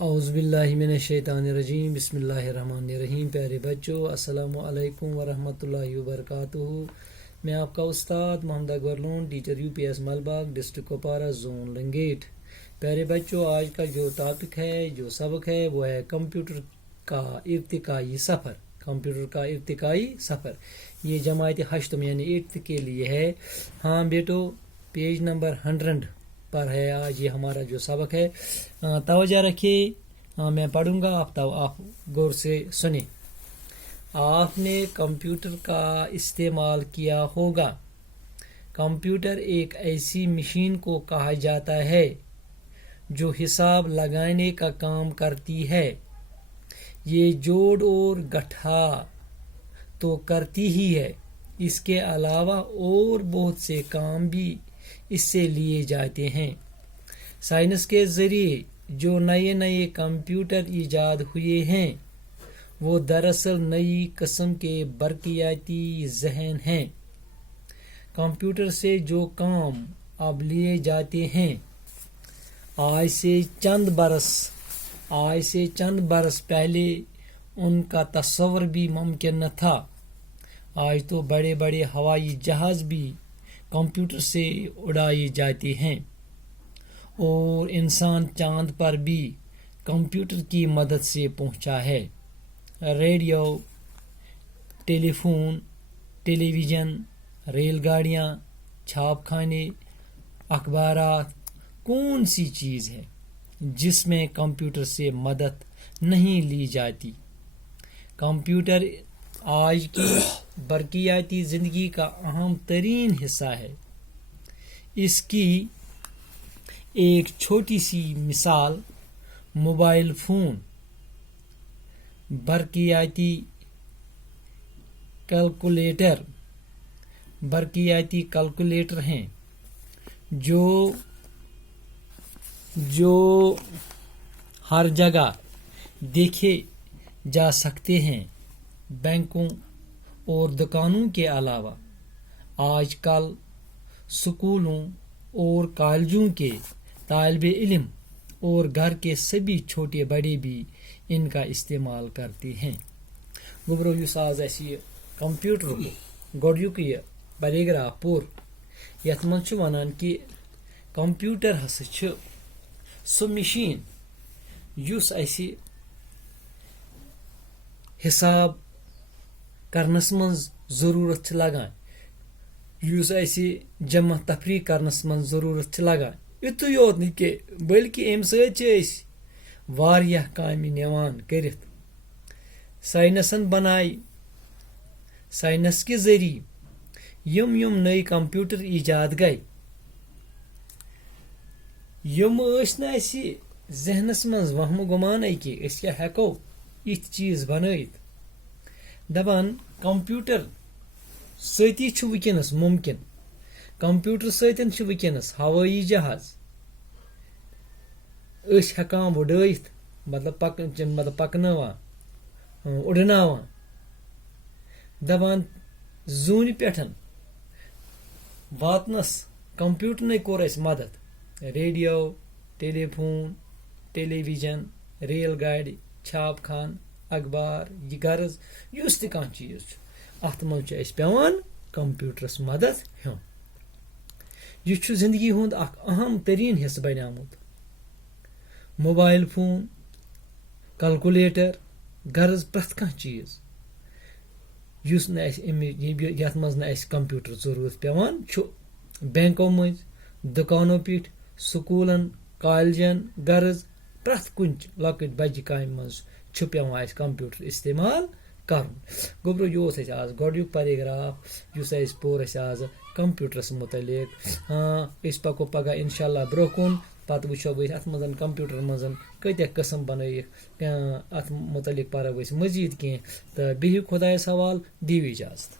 اعوذ باللہ من الشیطان الرجیم بسم اللہ الرحمن الرحیم. پیارے بچوں السلام علیکم ورحمۃ اللہ وبرکاتہ. میں آپ کا استاد Muhammad Akbar Lone, teacher U P S Malbagh, district Kupwara, zone Langate. پیارے بچوں آج کا جو ٹاپک ہے، جو سبق ہے، وہ ہے کمپیوٹر کا ارتقائی سفر. کمپیوٹر کا ارتقائی سفر یہ جماعت ہشتم یعنی 8th کے لیے ہے. ہاں بیٹو، پیج نمبر 100 پر ہے آج یہ ہمارا جو سبق ہے. توجہ رکھیے، میں پڑھوں گا، آپ غور سے سنیں. آپ نے کمپیوٹر کا استعمال کیا ہوگا. کمپیوٹر ایک ایسی مشین کو کہا جاتا ہے جو حساب لگانے کا کام کرتی ہے. یہ جوڑ اور گٹھا تو کرتی ہی ہے، اس کے علاوہ اور بہت سے کام بھی اس سے لیے جاتے ہیں. سائنس کے ذریعے جو نئے نئے کمپیوٹر ایجاد ہوئے ہیں وہ دراصل نئی قسم کے برقیاتی ذہن ہیں. کمپیوٹر سے جو کام اب لیے جاتے ہیں آج سے چند برس پہلے ان کا تصور بھی ممکن نہ تھا. آج تو بڑے بڑے ہوائی جہاز بھی کمپیوٹر سے اڑائے جاتے ہیں اور انسان چاند پر بھی کمپیوٹر کی مدد سے پہنچا ہے. ریڈیو، ٹیلی فون، ٹیلی ویژن، ریل گاڑیاں، چھاپ خانے، اخبارات، کون سی چیز ہے جس میں کمپیوٹر سے مدد نہیں لی جاتی؟ کمپیوٹر آج کی برقیاتی زندگی کا اہم ترین حصہ ہے. اس کی ایک چھوٹی سی مثال موبائل فون برقیاتی کیلکولیٹر ہیں جو ہر جگہ دیکھے جا سکتے ہیں. بینکوں اور دکانوں کے علاوہ آج کل سکولوں اور کالجوں کے طالب علم اور گھر کے سبھی چھوٹے بڑے بھی ان کا استعمال کرتے ہیں. گوبرو یس آز اسی کمپیوٹر گۄڈنیُک یہ پیراگراف پوٚر یتھ منٛز چھُ ونان کہ کمپیوٹر ہسا چھُ سُہ مشین یُس اَسہِ حساب کرنس منٛز ضروٗرت چھِ لگان، یُس اَسہِ جمع تفریٖق کرنس منٛز ضروٗرت چھِ لگان. یُتُے یوت نہٕ کینٛہہ بلکہ امہِ سۭتۍ چھِ أسۍ واریاہ کامہِ نِوان کٔرِتھ. ساینسن بنایہِ ساینس کہِ ذٔریعہٕ یِم نٔے کمپیوٹر ایجاد گٔے یِم ٲسۍ نہٕ اَسہِ ذہنس منٛز وہمہٕ گُمانے کہِ أسۍ کیٛاہ ہٮ۪کو یِتھۍ چیٖز بنٲیِتھ. دپان کمپیوٹر سۭتی چھُ وٕنکیٚنس ممکن، کمپیوٹر سۭتۍ چھُ وٕنکیٚنس ہوٲیی جہاز أسۍ ہٮ۪کان وُڈٲیِتھ، مطلب پکناوان، اُڈناوان. دپان زوٗنہِ پٮ۪ٹھ واتنس کمپیوٹرنے کوٚر اَسہِ مدد. ریڈیو، ٹیلی فون، ٹیلی ویژن، ریل گاڑِ، چھاپ خان، اخبار، یہ غرض یُس تہِ کانٛہہ چیٖز چھُ اتھ منٛز چھُ اَسہِ پیوان کمپیوٹرس مدد ہیوٚن. یہ چھُ زندگی ہُنٛد اکھ اہم تریٖن حصہٕ بنیومُت. موبائل فون، کلکولیٹر، غرض پرٛٮ۪تھ کانٛہہ چیٖز یُس نہٕ اَسہِ یتھ منٛز نہٕ اَسہِ کمپیوٹر ضروٗرت پیوان چھُ. بینکو مٔنٛزۍ، دُکانو پیٚٹھۍ، سکوٗلن، کالجن، غرض پرٛٮ۪تھ کُنہِ لۄکٕٹۍ بجہِ کامہِ منٛز چھُ پیوان اَسہِ کمپیوٹر استعمال کرُن. گوٚبرو یہِ اوس اَسہِ آز گۄڈنیُک پیراگراف یُس اَسہِ پوٚر اَسہِ آز کمپیوٹرس متعلق. أسۍ پکو پگاہ انشاء اللہ برونٛہہ کُن، پتہٕ وٕچھو أسۍ اتھ منٛز کمپیوٹر منٛز کۭتیاہ قٕسم بنٲیِکھ، اتھ متعلق پرو أسۍ مزید کینٛہہ. تہٕ بِہِو خۄدایس حوالہٕ، دِیِو اِجازت.